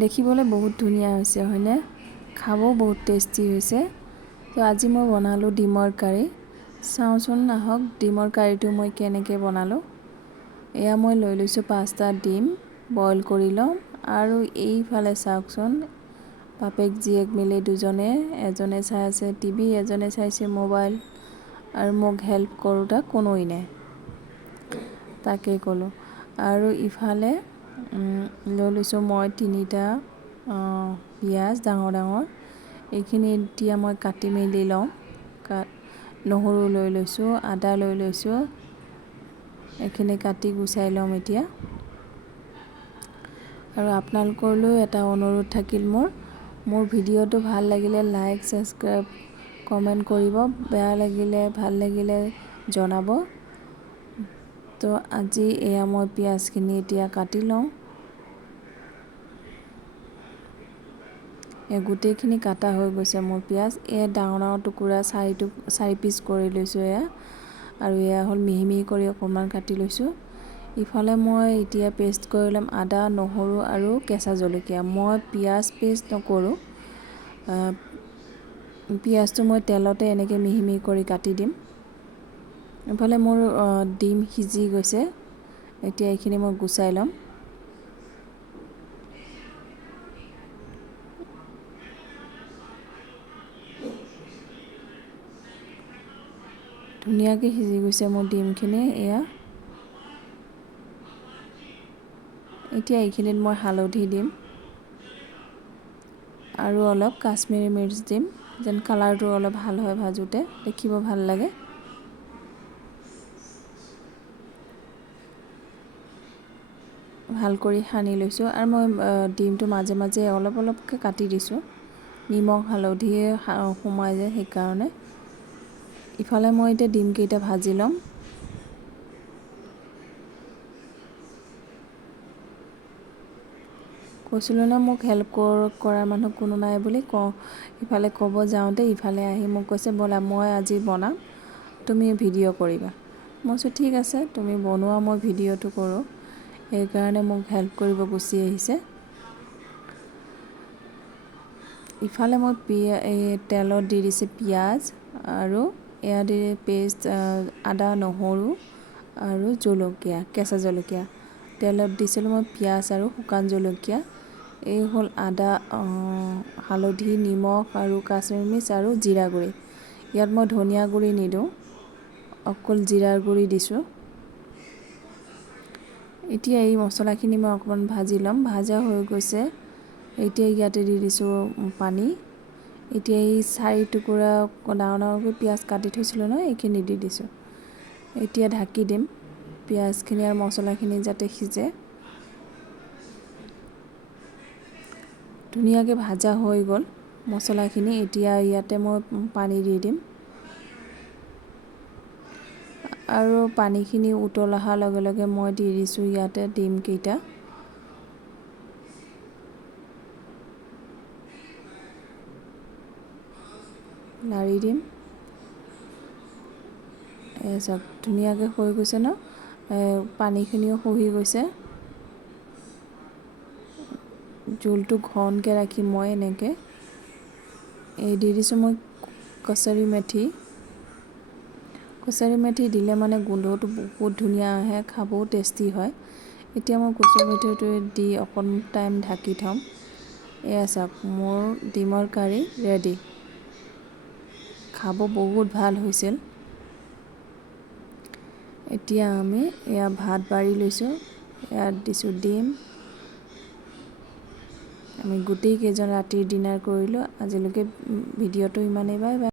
দেখিবলৈ বহুত ধুনীয়া হৈছে হয়নে খাবও বহুত টেষ্টি হৈছে তো আজি মই বনালো ডিমৰ কাৰী চাওচোন আহক ডিমৰ কাৰীটো মই কেনেকৈ বনালো এয়া মই লৈ লৈছো 5টা ডিম বইল কৰি লম আৰু এইফালে চাওকচোন বাপেক জীয়েক মিলি দুজনে এজনে চাই আছে টিভি এজনে চাইছে মোবাইল আৰু মোক হেল্প কৰোঁতা কোনোই নাই তাকে ক'লো আৰু ইফালে লৈ লৈছো মই 3টা পিয়াজ ডাঙৰ ডাঙৰ এইখিনি এতিয়া মই কাটি মেলি লওঁ নহৰু লৈ লৈছো আদা লৈ লৈছো এইখিনি কাটি গুছাই লম এতিয়া আৰু আপোনালোকলৈ এটা অনুৰোধ থাকিল মোৰ ভিডিঅ'টো ভাল লাগিলে লাইক সাবস্ক্ৰাইব কমেন্ট কৰিব বেয়া লাগিলে ভাল লাগিলে জনাব তো আজি এয়া মই পিয়াজখিনি এতিয়া কাটি লওঁ গোটেইখিনি কাটা হৈ গৈছে মোৰ পিয়াজ এয়া ডাঙৰ ডাঙৰ টুকুৰা 4 পিচ কৰি লৈছো এয়া আৰু এয়া হল মিহি মিহি কৰি অকমান কাটি লৈছো ইফালে মই এতিয়া পেষ্ট কৰি লম আদা নহৰু আৰু কেঁচা জলকীয়া মই পিয়াজ পেষ্ট নকৰো পিয়াজটো মই তেলতে এনেকৈ মিহি মিহি কৰি কাটি দিম ইফালে মোৰ ডিম সিজি গৈছে এতিয়া এইখিনি মই গুছাই লম ধুনীয়াকৈ সিজি গৈছে মোৰ ডিমখিনি এয়া এতিয়া এইখিনিত মই হালধি দিম আৰু অলপ কাশ্মীৰী মিৰ্চ দিম যেন কালাৰটো অলপ ভাল হয় ভাজোতে দেখিব ভাল লাগে ভাল কৰি সানি লৈছো আৰু মই ডিমটো মাজে মাজে অলপ অলপকৈ কাটি দিছো নিমখ হালধিয়ে সোমাই যায় সেইকাৰণে ইফালে মই এতিয়া ডিম কেইটা ভাজি লম কৈছিলো না মোক হেল্প কৰা মানুহ কোনো নাই বুলি ইফালে ক'ব যাওঁতে ইফালে আহি মোক কৈছে বলা মই আজি বনাম তুমি ভিডিঅ' কৰিবা মই কৈছো ঠিক আছে তুমি বনোৱা মই ভিডিঅ'টো কৰো এই কাৰণে মোক হেল্প কৰিব গুছি আহিছে ইফালে মই তেলত দি দিছে পিয়াজ আৰু এয়া দি পেষ্ট আদা নহৰু আৰু জলকীয়া কেঁচা জলকীয়া তেলত দিছিল মই পিয়াজ আৰু শুকান জলকীয়া এই হল আদা হালধি নিমখ আৰু কাশ্মীৰী মিৰ্চ আৰু জিৰা গুৰি ইয়াত মই ধনিয়া গুৰি নিদো অকল জিৰাৰ গুৰি দিছো এতিয়া এই মছলাখিনি মই অকমান ভাজি লম ভাজা হৈ গৈছে এতিয়া ইয়াতে দি দিছো পানী এতিয়া এই 4 টুকুৰা ডাঙৰ ডাঙৰকৈ পিয়াজ কাটি থৈছিলো ন এইখিনি দি দিছো এতিয়া ঢাকি দিম পিয়াজখিনি আৰু মছলাখিনি যাতে সিজে ধুনীয়াকৈ ভাজা হৈ গ'ল মছলাখিনি এতিয়া ইয়াতে মই পানী দি দিম আৰু পানীখিনি উতল অহাৰ লগে লগে মই দি দিছো ইয়াতে ডিম কেইটা লাৰি দিম এসব ধুনীয়াকৈ হৈ গৈছে ন পানীখিনিও শুহি গৈছে জোলটো ঘনকৈ ৰাখি মই এনেকৈ এই দি দিছো মই কসুৰী মেথি দিলে মানে গোন্ধটো বহুত ধুনীয়া আহে খাবও টেষ্টি হয় এতিয়া মই কসুৰী মেথিটো দি অকণ টাইম ঢাকি থম এয়া চাওক মোৰ ডিমৰ কাৰী ৰেডি খাব বহুত ভাল হৈছিল এতিয়া আমি এয়া ভাত বাঢ়ি লৈছো ইয়াত দিছো ডিম আমি গোটেই কেইজন ৰাতিৰ ডিনাৰ কৰিলো আজিলৈকে ভিডিঅ'টো ইমানেই বাই বাই